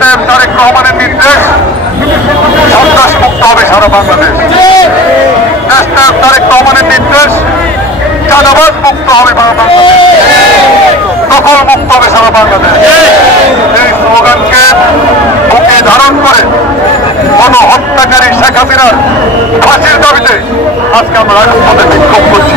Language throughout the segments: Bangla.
তারেক রহমানের নির্দেশ সন্ত্রাস মুক্ত হবে সারা বাংলাদেশ। তারেক রহমানের নির্দেশ চাঁদাবাজ মুক্ত হবে সারা বাংলাদেশ, দখল মুক্ত হবে সারা বাংলাদেশ। এই স্লোগানকে বুকে ধারণ করে গণহত্যাকারী শেখ হাসিনার ফাঁসির দাবিতে আজকে আমরা রাজপথে বিক্ষোভ করছি।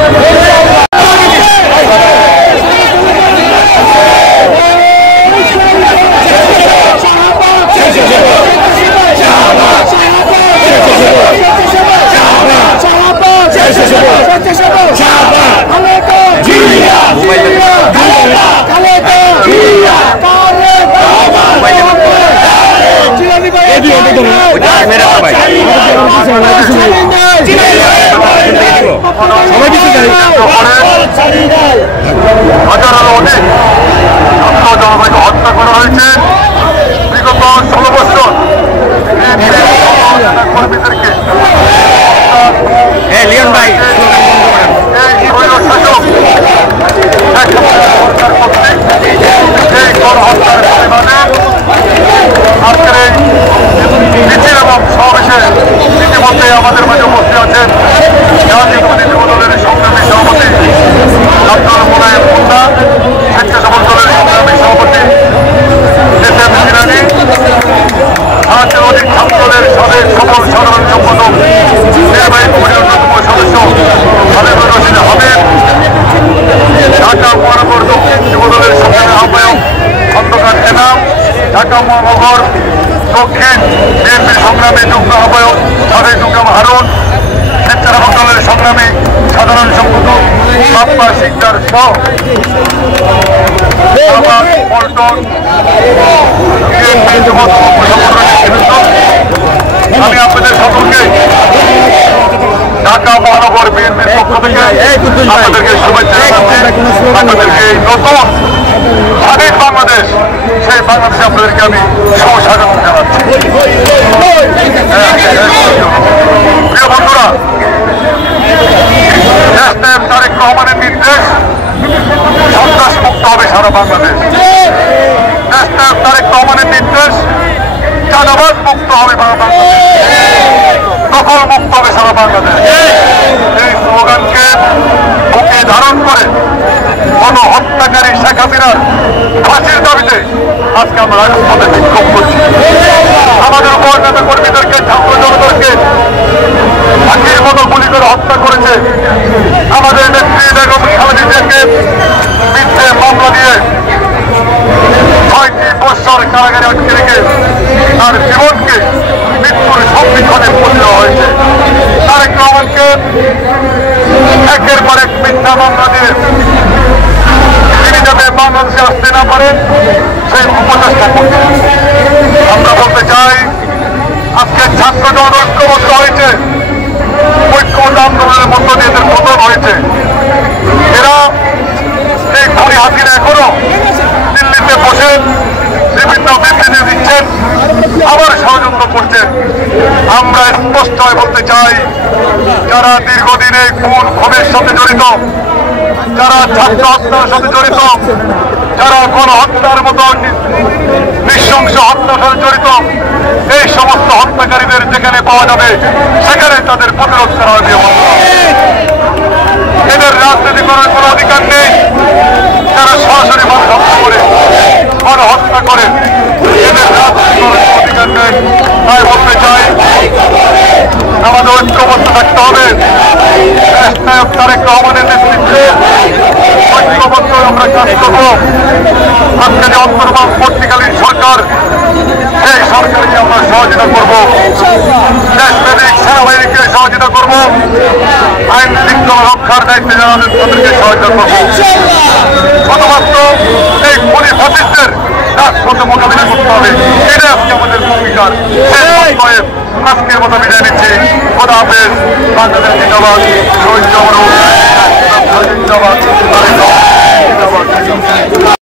হাজারো অনেক জনতাকে হত্যা করা হয়েছে বিগত 16 বছর কর্মীদেরকে। এই স্বৈরশাসক এই গণহত্যার পরিমাণে আজকের এই মিছিল এবং সমাবেশে ইতিমধ্যে আমাদের মাঝে উপস্থিত আছেন জাতীয় প্রতিনিধি দলের সংগ্রামী সভাপতি ডক্টর মোনায়েম মুন্না, স্বেচ্ছাসেবক দলের সংগ্রামী সভাপতি এস.এম. জিলানী, ভারতের অধিক ছাত্র দলের সফল সাধারণ সম্পাদক নির্বাহী কমিটির অন্যতম সদস্য হাবিবুর রশিদ হাবিব, ঢাকা মহানগর দক্ষিণ যুব দলের সংগ্রামী আহ্বায়ক খন্দকার এনাম, ঢাকা মহানগর দক্ষিণ বিএনপির সংগ্রামী যুগ্ম আহ্বায়ক সাদেকুল হারুন, স্বেচ্ছাসেবক দলের সংগ্রামী সাধারণ সম্পাদক বাপ্পা সিকদার সহ পল্টন আমি আপনাদের সকলকে ঢাকা মহানগর বিএনপির পক্ষ থেকে আপনাদেরকে শুভেচ্ছা জানাচ্ছি। আপনাদেরকে নতুন স্বাধীন বাংলাদেশ, সেই বাংলাদেশে আপনাদেরকে আমি সুস্বাগত জানাচ্ছি। প্রিয় বন্ধুরা, তারেক রহমানের নির্দেশ সন্ত্রাস মুক্ত হবে সারা বাংলাদেশ। তারেক রহমানের নির্দেশ চাঁদাবাজ মুক্ত হবে সারা বাংলাদেশ, দখল মুক্ত হবে সারা বাংলাদেশ। এই স্লোগানকে বুকে ধারণ করে গণহত্যাকারী শেখ হাসিনার ফাঁসির দাবিতে আজকে আমরা রাজপথে বিক্ষোভ করছি। আমাদের উপর নেতা কর্মীদেরকে, ছাত্র জনতাকে ফাঁসির মতো গুলি করে হত্যা করেছে। আমাদের নেত্রী বেগম খালেদা জিয়াকে মিথ্যে মামলা দিয়ে 6টি বছর কারাগারে আটকে রেখে তার জীবনকে মৃত্যুর সম্মুখীনে পড়ে দেওয়া হয়েছে। তারেক রহমানকে একের পর এক মিথ্যা মামলা দিয়ে তিনি যাতে বাংলাদেশে আসতে না পারেন সেই উপচেষ্টা করছে। আমরা বলতে চাই, আজকে ছাত্র জন ঐক্যবদ্ধ হয়েছে, ঐক্যবদ্ধ আন্দোলনের মধ্য দিয়ে এদের পতন হয়েছে। এরা এই খুনি হাসিনা এখনো দিল্লিতে বসে বিভিন্ন বিবৃতি দিচ্ছেন, আবার ষড়যন্ত্র করছেন। আমরা স্পষ্ট হয়ে বলতে চাই, যারা দীর্ঘদিন এই খুনের সাথে জড়িত, যারা ছাত্র হত্যার সাথে জড়িত, যারা গণহত্যার মতো নৃশংস হত্যার সাথে জড়িত, এই সমস্ত হত্যাকারীদের যেখানে পাওয়া যাবে সেখানে তাদের প্রতিরোধ করা হবে। এদের রাজনীতি করার কোনো অধিকার নেই। যারা সরাসরি মানুষ হত্যা করে, গণহত্যা করে, এদের রাজনীতি করার কোনো অধিকার নেই। তাই বলতে চাই, আমাদের ঐক্যবদ্ধ থাকতে হবে। নায়ক তারেক রহমানের নেতৃত্বে ঐক্যবদ্ধ আমরা কাজ করব। আজকে যে অন্তর্বর্তীকালীন সরকার, সেই সরকারকে আমরা সহযোগিতা করবো, দেশপ্রেমিক সেনাবাহিনীকে সহযোগিতা করবো, আইন শৃঙ্খলা রক্ষার দায়িত্বে যারা আছেন তাদেরকে সহযোগিতা করবো। শুধুমাত্র এই খুনি ফাসিস্টদের রাজপথে মোকাবিলা করতে হবে, এটা আজকে আমাদের ভূমিকার। আজকের মতো বিদায় নিচ্ছি। খোদা হাফেজ। বাংলাদেশ জিন্দাবাদ, শহীদ জিন্দাবাদ।